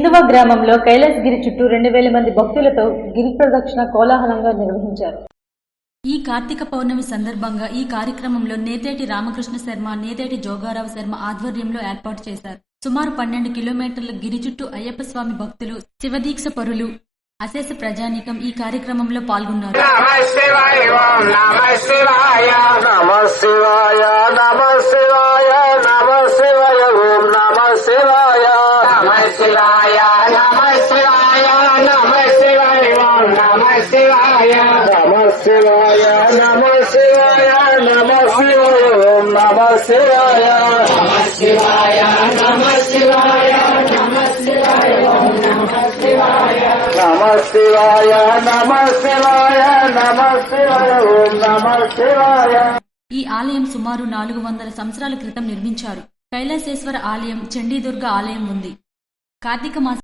హిందువ గ్రామంలో కైలాసగిరి చుట్టూ రెండు వేల మంది భక్తులతో గిరి ప్రదక్షిణ కోలాహలంగా నిర్వహించారు. ఈ కార్తీక పౌర్ణమి సందర్భంగా ఈ కార్యక్రమంలో నేతేటి రామకృష్ణ శర్మ నేతేటి జోగారావు శర్మ ఆధ్వర్యంలో ఏర్పాటు చేశారు. సుమారు పన్నెండు కిలోమీటర్ల గిరి చుట్టూ అయ్యప్ప స్వామి భక్తులు శివదీక్ష పరులు అశేష ప్రజానీకం ఈ కార్యక్రమంలో పాల్గొన్నారు. శివాయ నమ శివాయ నమ శివాయ నమ శివాయ నమ శివాయ నమ శివాయ నమ శివాయ నమ శివాయ నమ శివాయ నమ శివాయ నమ శివాయ నమ శివాయ నమ శివాయ నమ శివాయ నమ శివాయ ఓం నమ శివాయ ఈ ఆలయం సుమారు నాలుగు వందల సంవత్సరాల క్రితం నిర్మించారు కైలాసేశ్వర ఆలయం చండీదుర్గ ఆలయం ఉంది కార్తీక మాస